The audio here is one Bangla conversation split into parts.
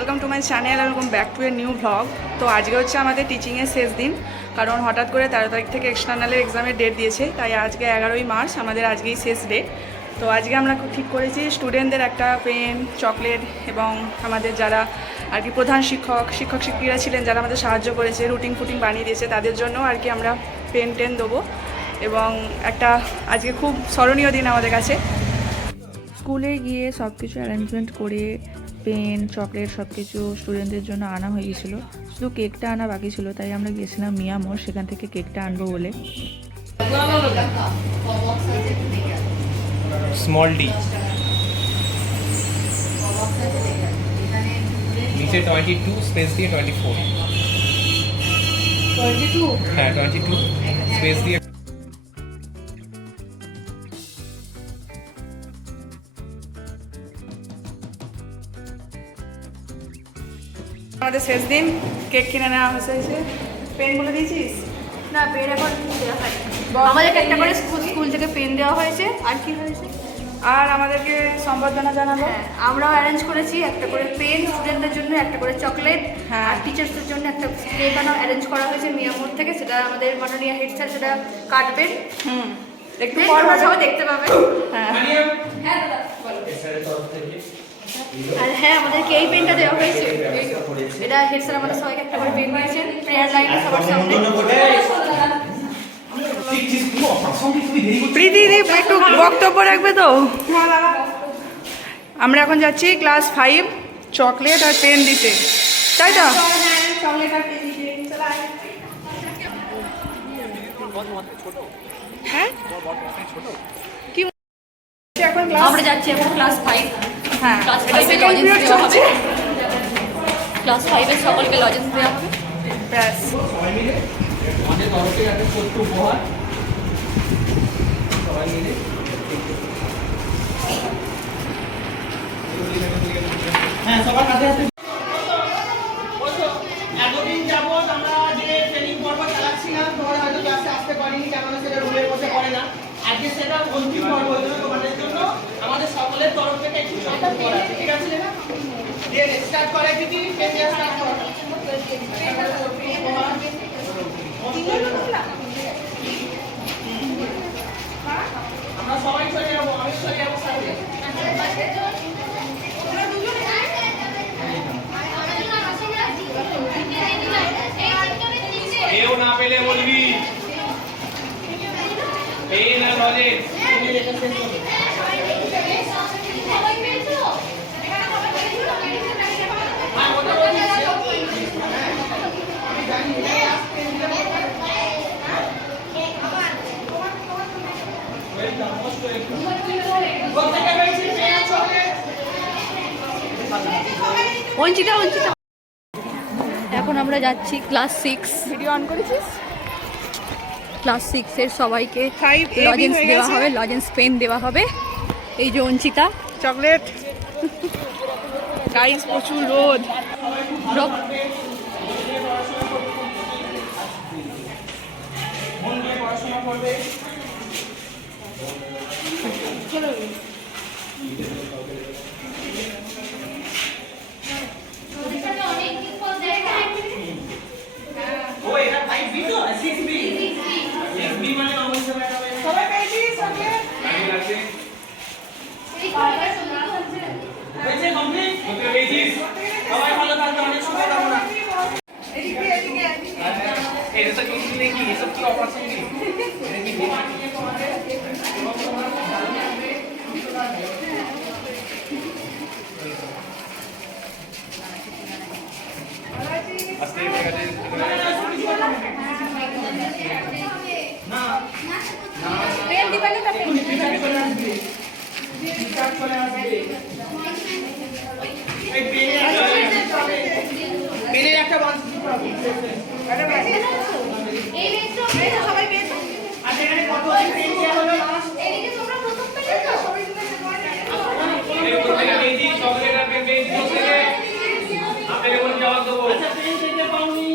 Welcome to my channel, welcome back to a new blog. তো আজকে হচ্ছে আমাদের টিচিংয়ের শেষ দিন, কারণ হঠাৎ করে 13 তারিখ থেকে এক্সটার্নালের এক্সামের ডেট দিয়েছে, তাই আজকে 11ই মার্চ আমাদের আজকেই শেষ ডে। তো আজকে আমরা ঠিক করেছি স্টুডেন্টদের একটা পেন, চকলেট এবং আমাদের যারা আর কি প্রধান শিক্ষিকারা ছিলেন, যারা আমাদের সাহায্য করেছে, রুটিন ফুটিং বানিয়ে দিয়েছে, তাদের জন্য আর কি আমরা পেন টেন দেবো। এবং একটা আজকে খুব স্মরণীয় দিন আমাদের কাছে। স্কুলে গিয়ে সব কিছু অ্যারেঞ্জমেন্ট করে পেন, চকলেট সব কিছু স্টুডেন্টদের জন্য আনা হয়ে গেছিলো, শুধু কেকটা আনা বাকি ছিল। তাই আমরা গেছিলাম মিয়া মোড়, সেখান থেকে কেকটা আনবো বলে। স্মল ডি নিচে 22 স্পেস দিয়ে 24। 22? হ্যাঁ 22 স্পেস দিয়ে। আমাদের শেষ দিন, কেক কিনে নেওয়া হয়েছে। পেন বলে দিয়েছিস? না, পেন এখন দেওয়া হয়। আমাদেরকে একটা করে স্কুল থেকে পেন দেওয়া হয়েছে। আর কি হয়েছে? আর আমাদেরকে সম্বর্ধনা জানাবো। হ্যাঁ, আমরাও অ্যারেঞ্জ করেছি একটা করে পেন স্টুডেন্টদের জন্য, একটা করে চকলেট, হ্যাঁ। আর টিচার্সদের জন্য একটা কেক অ্যারেঞ্জ করা হয়েছে মিয়ামোড় থেকে। সেটা আমাদের মাননীয় হেড স্যার সেটা কাটবেন। একটু বেশ, পর তোমরা সবাই দেখতে পাবে। হ্যাঁ। হ্যাঁ দাদা, বলো। আর হ্যাঁ, আমাদেরকে এই পেনটা দেওয়া হয়েছে। এটা হেড স্যার আমাদের সবাইকে একটা করে পেন দিয়েছেন, প্রেয়ার লাইনে সবার সামনে। প্রীতি একটু বক্তব্য রাখবে তো? আমরা এখন যাচ্ছি ক্লাস 5 চকলেট আর পেন দিতে, তাই তো? হ্যাঁ, কি এখন আমরা যাচ্ছি এখন ক্লাস 5। হ্যাঁ, ক্লাস এটা 5 এর second লজেন্স period দেওয়া চলছে। হবে। ক্লাস 5 এর সকলকে লজেন্স দেওয়া হবে। ব্যাস। সবাই মিলে আমাদের তরফে একটা ছোট্ট উপহার, সবাই মিলে। হ্যাঁ, সবার কাছে আছে। এতদিন যাবত আমরা যে ট্রেনিং পর্ব চালাচ্ছিলাম, তোমরা হয়তো ক্লাসে আসতে পারিনি, কেননা সেটা রুলের মধ্যে পড়ে না। আজকে সেটা অন্তিম পর্ব, ওই জন্য তোমাদের জন্য আমাদের সকলের তরফ থেকে একটু সম্মান করা আছে, ঠিক আছে? দিয়ে স্টার্ট করে দিদি, পেন দিয়ে স্টার্ট করো। আমরা সবাই চলে যাবো, আমি চলে যাবো সাথে। কেউ না পেলে বলবি এই না লজেন্স। অঞ্চিতা, এখন আমরা যাচ্ছি ক্লাস 6। ভিডিও অন করেছিস? ক্লাস 6 এর সবাইকে 5A লজেন্স হয়ে দেওয়া গেছে। হবে, লজেন্স পেন দেওয়া হবে। এই যে অঞ্চিতা, চকলেট। গাইস, প্রচুর রোদ। মন দিয়ে পড়াশোনা করবে। ও এটা 5B তো 6B মানে নর্মাল সময় হবে। সবাই পেয়েছিস চকলেট? আমি লাগবে হয়েছে কমপ্লিট? ওকে পেয়েছিস? সবাই ভালো থাকবে, অনেক শুভকামনা। এটা তো কিছু নেই, কি এসব কি অপারেশন কি? আস্তে আস্তে পেন দিবেন না? এই পেনের একটা বান্স দিতে হবে। সবাই পেয়েছো? আর এখানে কত পেন দেওয়া হলো লাস্ট? এদিকে তোমরা প্রথম পেয়েছো? সবাই এই প্রত্যেকটা পেয়েছি চকলেট আর পেন পেয়েছি প্রত্যেকে। আপেলে বলে জবাব দেবো। আচ্ছা, পেন থেকে পাওনি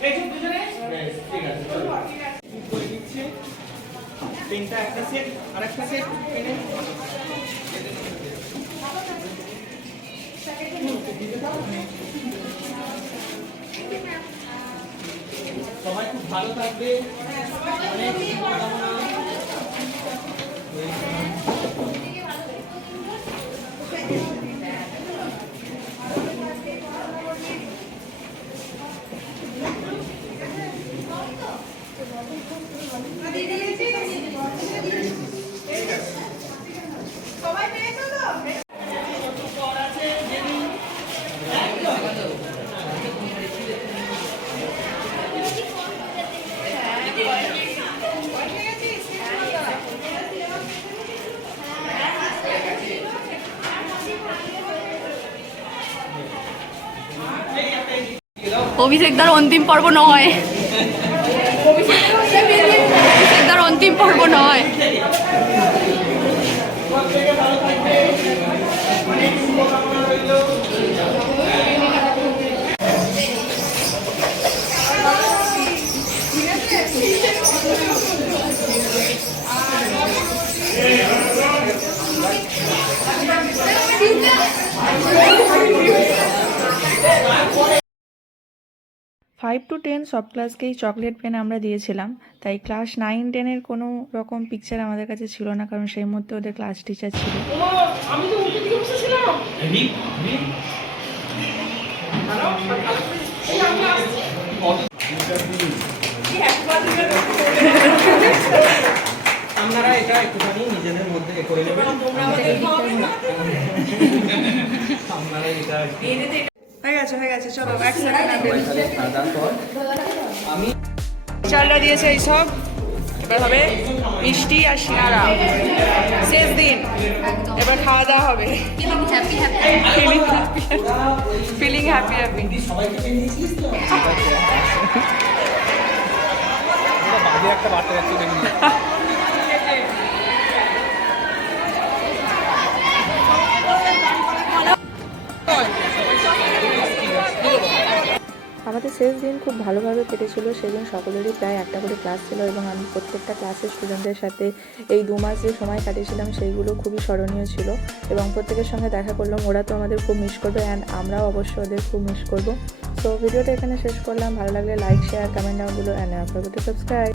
পেয়েছো দুজনে? বেশ, ঠিক আছে, চলো। করে দিচ্ছি পেনটা একটা সেট আর একটা সেট পেনের। সবাই খুব ভালো থাকবে, অনেক শুভকামনা। অভিষেকদার অন্তিম পর্ব নয়, অভিষেকদার অন্তিম পর্ব নয়। প্রত্যেকে ভালো থাকবে, অনেক শুভকামনা রইল। ফাইভ টু 10 সব ক্লাসকেই চকলেট পেন আমরা দিয়েছিলাম, তাই ক্লাস 9-10-এর কোনো রকম পিকচার আমাদের কাছে ছিল না, কারণ সেই মুহূর্তে ওদের ক্লাস টিচার ছিল। আমি তো উঠে দিকে বসেছিলাম। আপনারা এটা একটুখানি নিজেদের মধ্যে করে নেবেন। আপনারা এটা হয়ে গেছে চলো এক সেকেন্ড খাওয়ার পর আমি চালটা দিয়েছে এই সব, এবার হবে মিষ্টি আর সিঙ্গারা, শেষ দিন এবার খাওয়া দাওয়া হবে। Feeling happy. সবাইকে পেয়ে নিয়েছিলিস তো? বাজে একটা বার্তা যাচ্ছে দেখুন। আমাদের শেষ দিন খুব ভালোভাবে কেটেছিল। সেদিন সকলেরই প্রায় একটা করে ক্লাস ছিল এবং আমি প্রত্যেকটা ক্লাসের স্টুডেন্টদের সাথে এই 2 মাস যে সময় কাটিয়েছিলাম সেইগুলো খুবই স্মরণীয় ছিল এবং প্রত্যেকের সঙ্গে দেখা করলাম। ওরা তো আমাদের খুব মিস করবে অ্যান্ড আমরাও অবশ্যই ওদের খুব মিস করবো। সো ভিডিওটা এখানে শেষ করলাম। ভালো লাগলে লাইক, শেয়ার, কমেন্ট ডাউনগুলো অ্যান্ড সাবস্ক্রাইব।